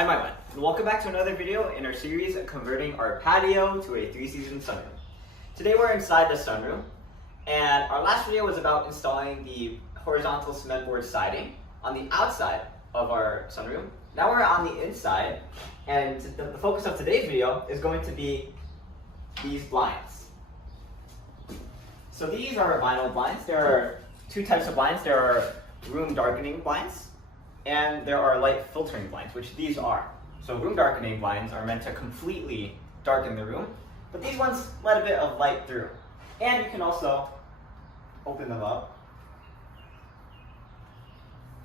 I'm Aiman, and welcome back to another video in our series of converting our patio to a 3-season sunroom. Today we're inside the sunroom, and our last video was about installing the horizontal cement board siding on the outside of our sunroom. Now we're on the inside, and the focus of today's video is going to be these blinds. So these are vinyl blinds. There are two types of blinds. There are room darkening blinds, and there are light filtering blinds, which these are. So room darkening blinds are meant to completely darken the room, but these ones let a bit of light through. And you can also open them up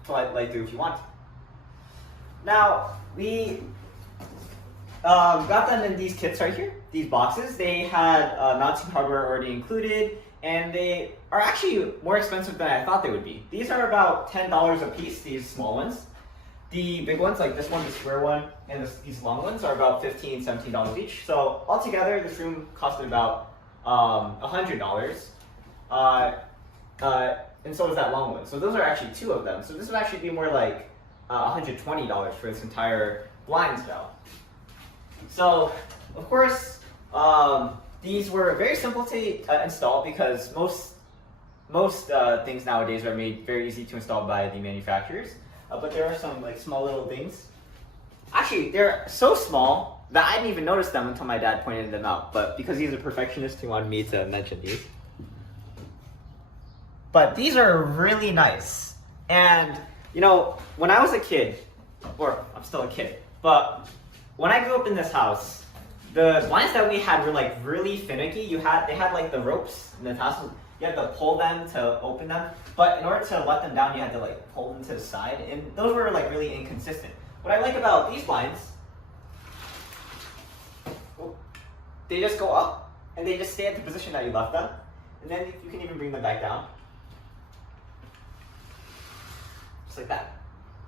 to let light through if you want. Now, we got them in these kits right here, these boxes. They had mounting hardware already included, and they are actually more expensive than I thought they would be. These are about $10 a piece, these small ones. The big ones, like this one, the square one, and these long ones are about $15, $17 each. So altogether, this room costed about $100. And so does that long one. So those are actually two of them. So this would actually be more like $120 for this entire blind spell. So, of course, these were very simple to install because most things nowadays are made very easy to install by the manufacturers. But there are some like small little things. Actually, they're so small that I didn't even notice them until my dad pointed them out. But because he's a perfectionist, he wanted me to mention these. But these are really nice. And, you know, when I was a kid, or I'm still a kid, but when I grew up in this house, the blinds that we had were like really finicky. They had like the ropes and the tassels. You had to pull them to open them, but in order to let them down, you had to like pull them to the side, and those were like really inconsistent. What I like about these blinds, they just go up and they just stay at the position that you left them, and then you can even bring them back down, just like that,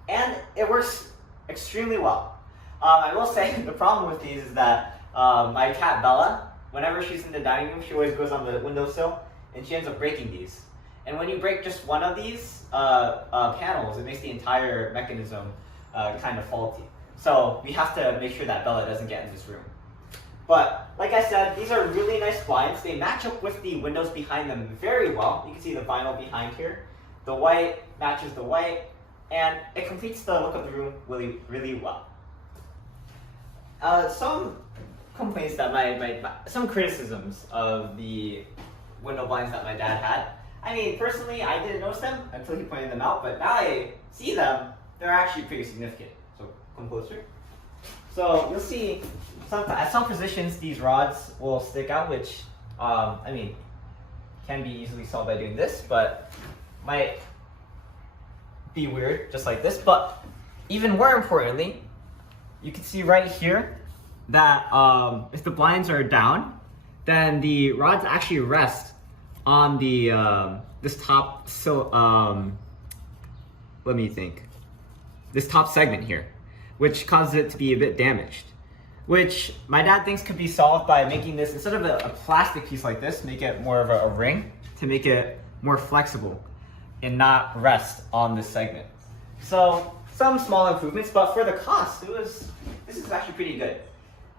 and it works extremely well. I will say the problem with these is that my cat Bella, whenever she's in the dining room, she always goes on the windowsill, and she ends up breaking these. And when you break just one of these panels, it makes the entire mechanism kind of faulty. So we have to make sure that Bella doesn't get in this room. But like I said, these are really nice blinds. They match up with the windows behind them very well. You can see the vinyl behind here. The white matches the white, and it completes the look of the room really, really well. Some complaints that some criticisms of the window blinds that my dad had. I mean, personally, I didn't notice them until he pointed them out, but now I see them, they're actually pretty significant. So come closer. So you'll see at some positions these rods will stick out, which I mean, can be easily solved by doing this, but might be weird just like this. But even more importantly, you can see right here that if the blinds are down, then the rods actually rest on the this top this top segment here, which causes it to be a bit damaged. Which my dad thinks could be solved by making this, instead of a plastic piece like this, make it more of a ring to make it more flexible and not rest on this segment. So some small improvements, but for the cost, this is actually pretty good.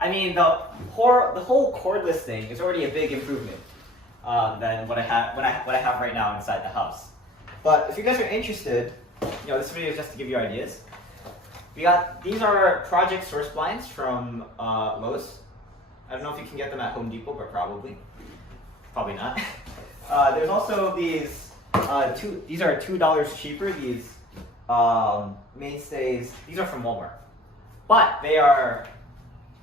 I mean, the whole cordless thing is already a big improvement than what I have right now inside the house. But if you guys are interested, you know, this video is just to give you ideas. These are project source blinds from Lowe's. I don't know if you can get them at Home Depot, but probably not. There's also these these are $2 cheaper. These mainstays. These are from Walmart, but they are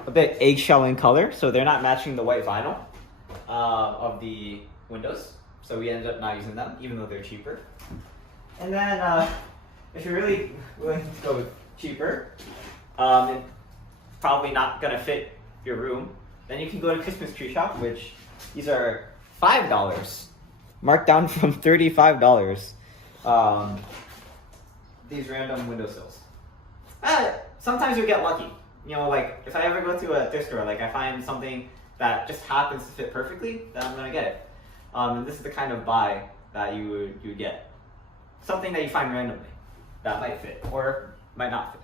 a bit eggshell in color, so they're not matching the white vinyl of the windows. So we ended up not using them, even though they're cheaper. And then if you're really willing to go with cheaper, and probably not gonna fit your room, then you can go to Christmas Tree Shop, which these are $5, marked down from $35. These random windowsills. Sometimes you get lucky. You know, like if I ever go to a thrift store, like I find something that just happens to fit perfectly, then I'm gonna get it. And this is the kind of buy that you would get. Something that you find randomly that might fit or might not fit.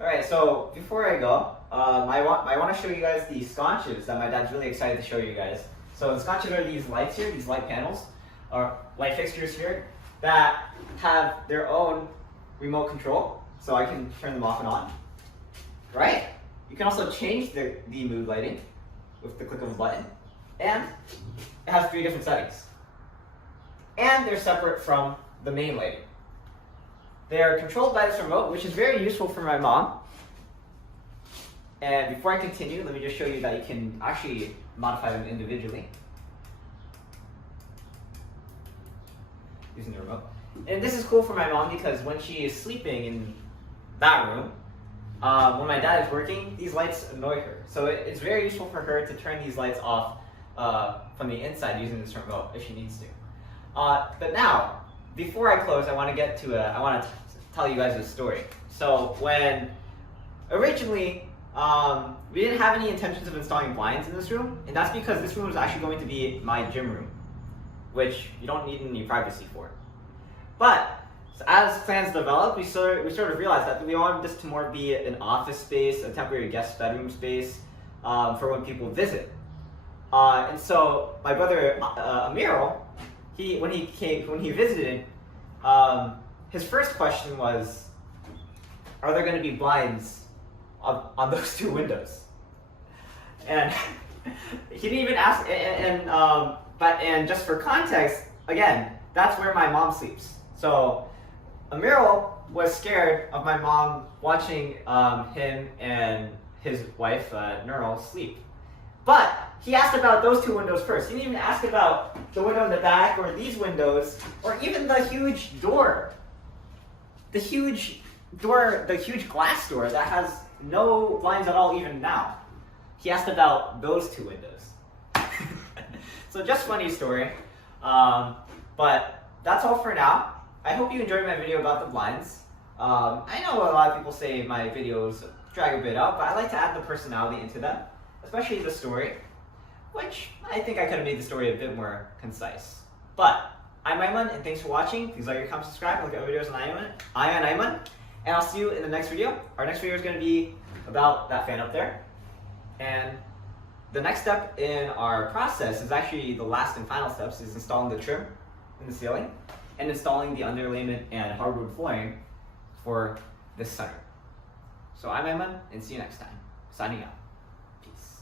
All right, so before I go, I want to show you guys the sconces that my dad's really excited to show you guys. So the sconces are these lights here, these light panels, or light fixtures here, that have their own remote control. So I can turn them off and on, right? You can also change the mood lighting with the click of a button. And it has 3 different settings. And they're separate from the main lighting. They are controlled by this remote, which is very useful for my mom. And before I continue, let me just show you that you can actually modify them individually using the remote. And this is cool for my mom because when she is sleeping in that room, when my dad is working, these lights annoy her. So it's very useful for her to turn these lights off from the inside using this remote if she needs to. But now, before I close, I want to tell you guys a story. So when originally we didn't have any intentions of installing blinds in this room, and that's because this room was actually going to be my gym room, which you don't need any privacy for. But so as plans developed, we sort of realized that we wanted this to more be an office space, a temporary guest bedroom space for when people visit. And so my brother Amiral, when he visited, his first question was, "Are there going to be blinds on those 2 windows?" And he didn't even ask. And just for context, again, that's where my mom sleeps. So Amiral was scared of my mom watching him and his wife Neural sleep. But he asked about those 2 windows first. He didn't even ask about the window in the back or these windows or even the huge door. The huge glass door that has no blinds at all even now. He asked about those 2 windows. So just funny story. But that's all for now. I hope you enjoyed my video about the blinds. I know a lot of people say my videos drag a bit out, but I like to add the personality into them, especially the story, which I think I could have made the story a bit more concise. But I'm Aiman, and thanks for watching. Please like, comment, subscribe, and look at videos on EyeOnAiman. And I'll see you in the next video. Our next video is going to be about that fan up there. And the next step in our process is actually the last and final steps, is installing the trim in the ceiling and installing the underlayment and hardwood flooring for this center. So I'm Aiman, and see you next time. Signing out. Peace.